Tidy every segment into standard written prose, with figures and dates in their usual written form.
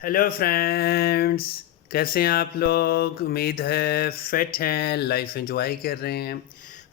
Hello friends. कैसे हैं आप लोग? उम्मीद है फिट हैं, लाइफ एंजॉय कर रहे हैं।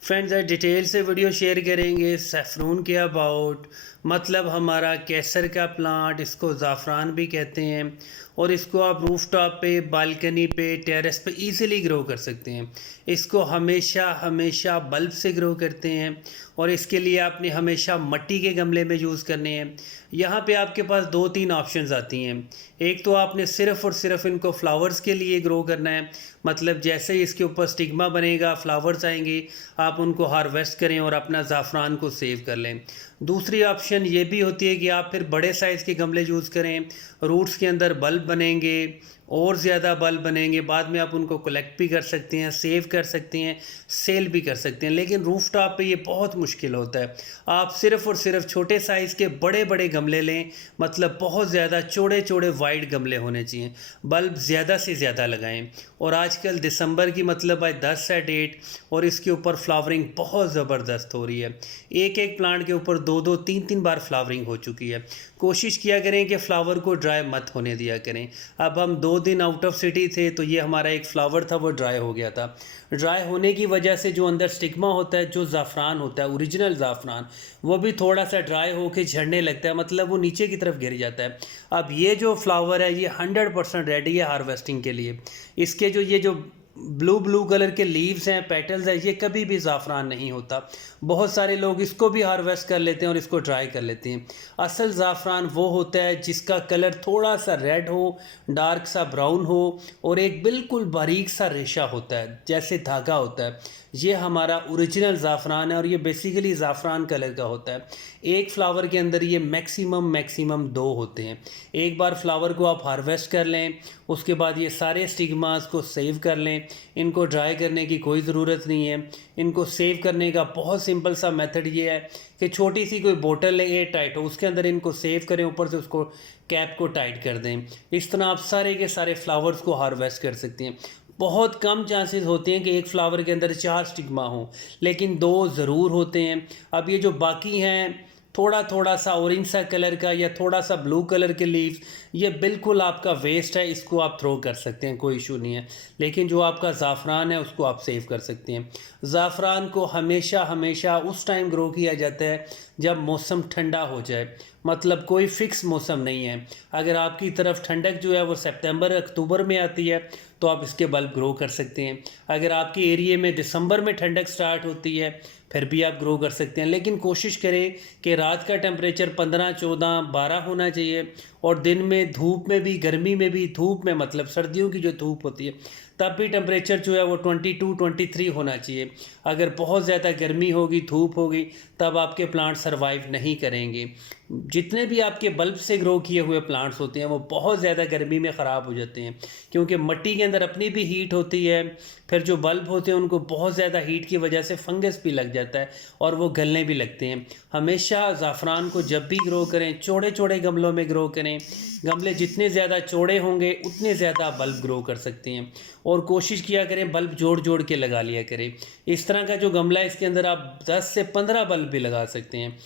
फ्रेंड्स, आज डिटेल से वीडियो शेयर करेंगे सैफरून के अबाउट। मतलब हमारा केसर का प्लांट, इसको ज़ाफ़रान भी कहते हैं, और इसको आप रूफटॉप पे, बालकनी पे, टेरेस पे इजीली ग्रो कर सकते हैं। इसको हमेशा हमेशा बल्ब से ग्रो करते हैं, और इसके लिए आपने हमेशा मिट्टी के गमले में यूज़ करने हैं। यहाँ पे आपके पास दो तीन ऑप्शंस आती हैं। एक तो आपने सिर्फ़ और सिर्फ इनको फ्लावर्स के लिए ग्रो करना है, मतलब जैसे ही इसके ऊपर स्टिग्मा बनेगा, फ्लावर्स आएंगे, आप उनको हार्वेस्ट करें और अपना ज़ाफ़रान को सेव कर लें। दूसरी ऑप्शन ये भी होती है कि आप फिर बड़े साइज़ के गमले यूज़ करें, रूट्स के अंदर बल्ब बनेंगे और ज़्यादा बल्ब बनेंगे, बाद में आप उनको कलेक्ट भी कर सकते हैं, सेव कर सकते हैं, सेल भी कर सकते हैं। लेकिन रूफ टॉप पर ये बहुत मुश्किल होता है। आप सिर्फ़ और सिर्फ छोटे साइज़ के बड़े बड़े गमले लें, मतलब बहुत ज़्यादा चौड़े चौड़े वाइड गमले होने चाहिए, बल्ब ज़्यादा से ज़्यादा लगाएं। और आजकल दिसंबर की मतलब आज 10 है डेट, और इसके ऊपर फ्लावरिंग बहुत ज़बरदस्त हो रही है। एक एक प्लांट के ऊपर दो दो तीन तीन बार फ्लावरिंग हो चुकी है। कोशिश किया करें कि फ्लावर को ड्राई मत होने दिया करें। अब हम 2 दिन आउट ऑफ सिटी थे, तो ये हमारा एक फ्लावर था, वो ड्राई हो गया था। ड्राई होने की वजह से जो अंदर स्टिग्मा होता है, जो ज़ाफ़रान होता है, ओरिजिनल ज़ाफ़रान, वो भी थोड़ा सा ड्राई होकर झड़ने लगता है, मतलब वो नीचे की तरफ गिर जाता है। अब ये जो फ्लावर है, ये 100% रेडी है हार्वेस्टिंग के लिए। इसके जो ब्लू ब्लू कलर के लीव्स हैं, पेटल्स हैं, ये कभी भी ज़ाफ़रान नहीं होता। बहुत सारे लोग इसको भी हार्वेस्ट कर लेते हैं और इसको ड्राई कर लेते हैं। असल ज़ाफ़रान वो होता है जिसका कलर थोड़ा सा रेड हो, डार्क सा ब्राउन हो, और एक बिल्कुल बारीक सा रेशा होता है, जैसे धागा होता है। ये हमारा ओरिजिनल ज़ाफ़रान है, और ये बेसिकली ज़ाफ़रान कलर का होता है। एक फ्लावर के अंदर ये मैक्सिमम 2 होते हैं। एक बार फ्लावर को आप हार्वेस्ट कर लें, उसके बाद ये सारे स्टिग्मास को सेव कर लें। इनको ड्राई करने की कोई ज़रूरत नहीं है। इनको सेव करने का बहुत सिंपल सा मेथड ये है कि छोटी सी कोई बोतल लें, एयर टाइट हो, उसके अंदर इनको सेव करें, ऊपर से उसको कैप को टाइट कर दें। इस तरह आप सारे के सारे फ्लावर्स को हार्वेस्ट कर सकते हैं। बहुत कम चांसेस होते हैं कि एक फ्लावर के अंदर 4 स्टिग्मा हों, लेकिन 2 ज़रूर होते हैं। अब ये जो बाकी हैं, थोड़ा थोड़ा सा ऑरेंज सा कलर का या थोड़ा सा ब्लू कलर के लीव्स, ये बिल्कुल आपका वेस्ट है, इसको आप थ्रो कर सकते हैं, कोई इशू नहीं है। लेकिन जो आपका ज़ाफ़रान है, उसको आप सेव कर सकते हैं। ज़ाफ़रान को हमेशा हमेशा उस टाइम ग्रो किया जाता है जब मौसम ठंडा हो जाए, मतलब कोई फ़िक्स मौसम नहीं है। अगर आपकी तरफ ठंडक जो है वो सितंबर अक्टूबर में आती है, तो आप इसके बल्ब ग्रो कर सकते हैं। अगर आपके एरिए में दिसंबर में ठंडक स्टार्ट होती है, फिर भी आप ग्रो कर सकते हैं। लेकिन कोशिश करें कि रात का टेम्परेचर 15, 14, 12 होना चाहिए, और दिन में धूप में भी, गर्मी में भी, धूप में मतलब सर्दियों की जो धूप होती है, तब भी टेम्परेचर जो है वो 22, 23 होना चाहिए। अगर बहुत ज़्यादा गर्मी होगी, धूप होगी, तब आपके प्लांट सर्वाइव नहीं करेंगे। जितने भी आपके बल्ब से ग्रो किए हुए प्लांट्स होते हैं, वो बहुत ज़्यादा गर्मी में ख़राब हो जाते हैं, क्योंकि मिट्टी के अंदर अपनी भी हीट होती है। फिर जो बल्ब होते हैं, उनको बहुत ज़्यादा हीट की वजह से फंगस भी लग जाता है, और वो गलने भी लगते हैं। हमेशा ज़ाफ़रान को जब भी ग्रो करें, चौड़े चौड़े गमलों में ग्रो करें। गमले जितने ज़्यादा चौड़े होंगे, उतने ज़्यादा बल्ब ग्रो कर सकते हैं। और कोशिश किया करें बल्ब जोड़ जोड़ के लगा लिया करें। इस तरह का जो गमला है, इसके अंदर आप 10 से 15 बल्ब भी लगा सकते हैं।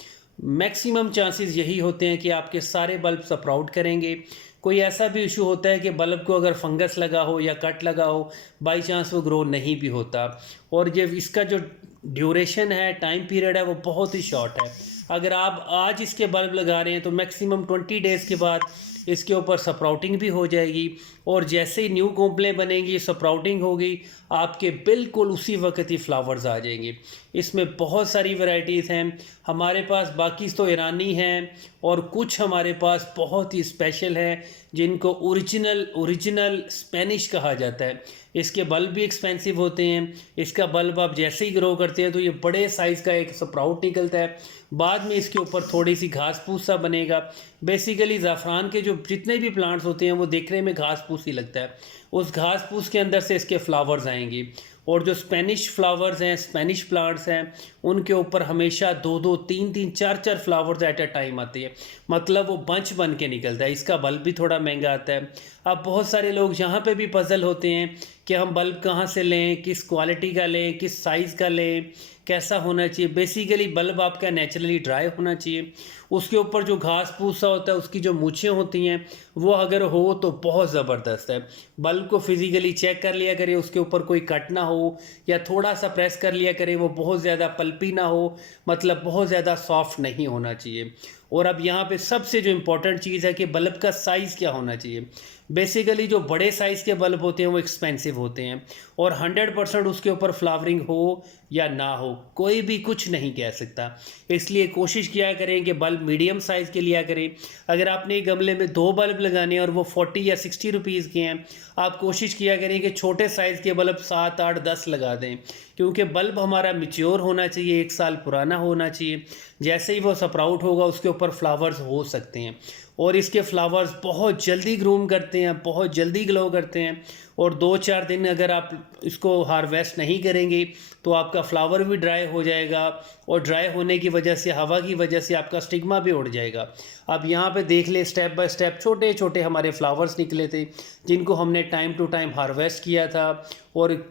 मैक्सिमम चांसेस यही होते हैं कि आपके सारे बल्ब स्प्राउट करेंगे। कोई ऐसा भी इशू होता है कि बल्ब को अगर फंगस लगा हो या कट लगा हो, बाई चांस वो ग्रो नहीं भी होता। और ये इसका जो ड्यूरेशन है, टाइम पीरियड है, वो बहुत ही शॉर्ट है। अगर आप आज इसके बल्ब लगा रहे हैं, तो मैक्सिमम 20 डेज़ के बाद इसके ऊपर स्प्राउटिंग भी हो जाएगी, और जैसे ही न्यू कोंपलें बनेंगी, स्प्राउटिंग होगी, आपके बिल्कुल उसी वक्त ही फ्लावर्स आ जाएंगे। इसमें बहुत सारी वैरायटीज़ हैं हमारे पास। बाकी तो ईरानी हैं, और कुछ हमारे पास बहुत ही स्पेशल हैं, जिनको ओरिजिनल स्पेनिश कहा जाता है। इसके बल्ब भी एक्सपेंसिव होते हैं। इसका बल्ब आप जैसे ही ग्रो करते हैं, तो ये बड़े साइज़ का एक स्प्राउट निकलता है। बाद में इसके ऊपर थोड़ी सी घास फूस सा बनेगा। बेसिकली ज़ाफ़रान के जो जितने भी प्लांट्स होते हैं, वो देखने में घास फूस ही लगता है। उस घास फूस के अंदर से इसके फ्लावर्स आएंगे। और जो स्पेनिश फ्लावर्स हैं, स्पेनिश प्लांट्स हैं, उनके ऊपर हमेशा 2-2, 3-3, 4-4 फ्लावर्स एट अ टाइम आते हैं, मतलब वो बंच बन के निकलता है। इसका बल्ब भी थोड़ा महंगा आता है। अब बहुत सारे लोग यहाँ पे भी पजल होते हैं कि हम बल्ब कहाँ से लें, किस क्वालिटी का लें, किस साइज़ का लें, कैसा होना चाहिए। बेसिकली बल्ब आपका नेचुरली ड्राई होना चाहिए। उसके ऊपर जो घास फूसा होता है, उसकी जो मूछें होती हैं, वो अगर हो तो बहुत ज़बरदस्त है। बल्ब को फिज़िकली चेक कर लिया करिए, उसके ऊपर कोई कट ना हो, या थोड़ा सा प्रेस कर लिया करें, वो बहुत ज़्यादा पल्पी ना हो, मतलब बहुत ज़्यादा सॉफ्ट नहीं होना चाहिए। और अब यहाँ पे सबसे जो इम्पोर्टेंट चीज़ है कि बल्ब का साइज़ क्या होना चाहिए। बेसिकली जो बड़े साइज़ के बल्ब होते हैं वो एक्सपेंसिव होते हैं, और 100% उसके ऊपर फ्लावरिंग हो या ना हो, कोई भी कुछ नहीं कह सकता। इसलिए कोशिश किया करें कि बल्ब मीडियम साइज़ के लिया करें। अगर आपने एक गमले में 2 बल्ब लगाने हैं और वो 40 या 60 रुपीज़ के हैं, आप कोशिश किया करें कि छोटे साइज़ के बल्ब 7, 8, 10 लगा दें, क्योंकि बल्ब हमारा मैच्योर होना चाहिए, 1 साल पुराना होना चाहिए। जैसे ही वो स्प्राउट होगा, उसके ऊपर फ्लावर्स हो सकते हैं, और इसके फ्लावर्स बहुत जल्दी ग्रूम करते हैं, बहुत जल्दी ग्लो करते हैं। और 2-4 दिन अगर आप इसको हार्वेस्ट नहीं करेंगे तो आपका फ्लावर भी ड्राई हो जाएगा, और ड्राई होने की वजह से, हवा की वजह से आपका स्टिग्मा भी उड़ जाएगा। अब यहाँ पे देख ले, स्टेप बाय स्टेप छोटे छोटे हमारे फ्लावर्स निकले थे, जिनको हमने टाइम टू टाइम हार्वेस्ट किया था, और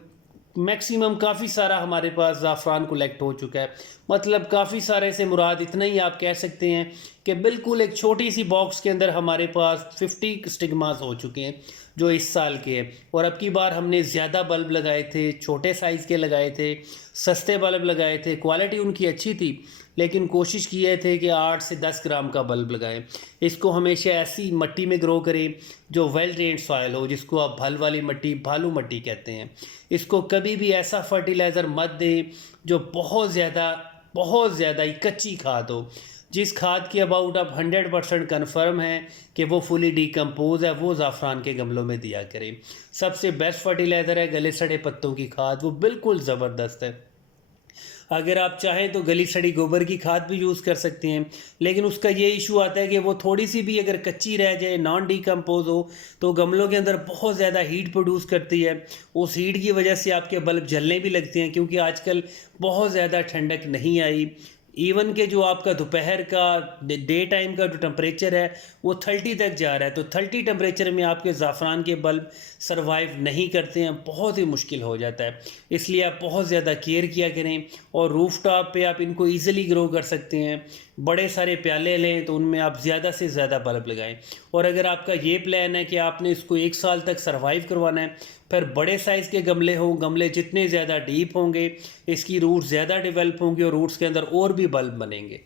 मैक्सिमम काफ़ी सारा हमारे पास ज़ाफ़रान कलेक्ट हो चुका है। मतलब काफ़ी सारे से मुराद इतना ही आप कह सकते हैं कि बिल्कुल एक छोटी सी बॉक्स के अंदर हमारे पास 50 स्टिग्मास हो चुके हैं, जो इस साल के हैं। और अब की बार हमने ज़्यादा बल्ब लगाए थे, छोटे साइज़ के लगाए थे, सस्ते बल्ब लगाए थे, क्वालिटी उनकी अच्छी थी, लेकिन कोशिश किए थे कि 8 से 10 ग्राम का बल्ब लगाएं। इसको हमेशा ऐसी मिट्टी में ग्रो करें जो वेल ड्रेन्ड सॉइल हो, जिसको आप भल वाली मिट्टी, भालू मिट्टी कहते हैं। इसको कभी भी ऐसा फर्टिलाइज़र मत दें जो बहुत ज़्यादा ही कच्ची खाद हो। जिस खाद की अबाउट आप 100% कन्फर्म है कि वो फुली डिकम्पोज है, वो ज़ाफ़रान के गमलों में दिया करें। सबसे बेस्ट फर्टिलाइज़र है गले सड़े पत्तों की खाद, वो बिल्कुल ज़बरदस्त है। अगर आप चाहें तो गली सड़ी गोबर की खाद भी यूज़ कर सकते हैं, लेकिन उसका ये इशू आता है कि वो थोड़ी सी भी अगर कच्ची रह जाए, नॉन डिकम्पोज हो, तो गमलों के अंदर बहुत ज़्यादा हीट प्रोड्यूस करती है। उस हीट की वजह से आपके बल्ब जलने भी लगते हैं, क्योंकि आजकल बहुत ज़्यादा ठंडक नहीं आई। इवन के जो आपका दोपहर का, डे टाइम का जो टेम्परेचर है वो 30 तक जा रहा है, तो 30 टेम्परेचर में आपके ज़ाफ़रान के बल्ब सरवाइव नहीं करते हैं, बहुत ही मुश्किल हो जाता है। इसलिए आप बहुत ज़्यादा केयर किया करें, और रूफ़ टॉप पे आप इनको ईज़िली ग्रो कर सकते हैं। बड़े सारे प्याले लें तो उनमें आप ज़्यादा से ज़्यादा बल्ब लगाएं। और अगर आपका ये प्लान है कि आपने इसको 1 साल तक सरवाइव करवाना है, फिर बड़े साइज़ के गमले हों, गमले जितने ज़्यादा डीप होंगे, इसकी रूट्स ज़्यादा डेवलप होंगे, और रूट्स के अंदर और भी बल्ब बनेंगे।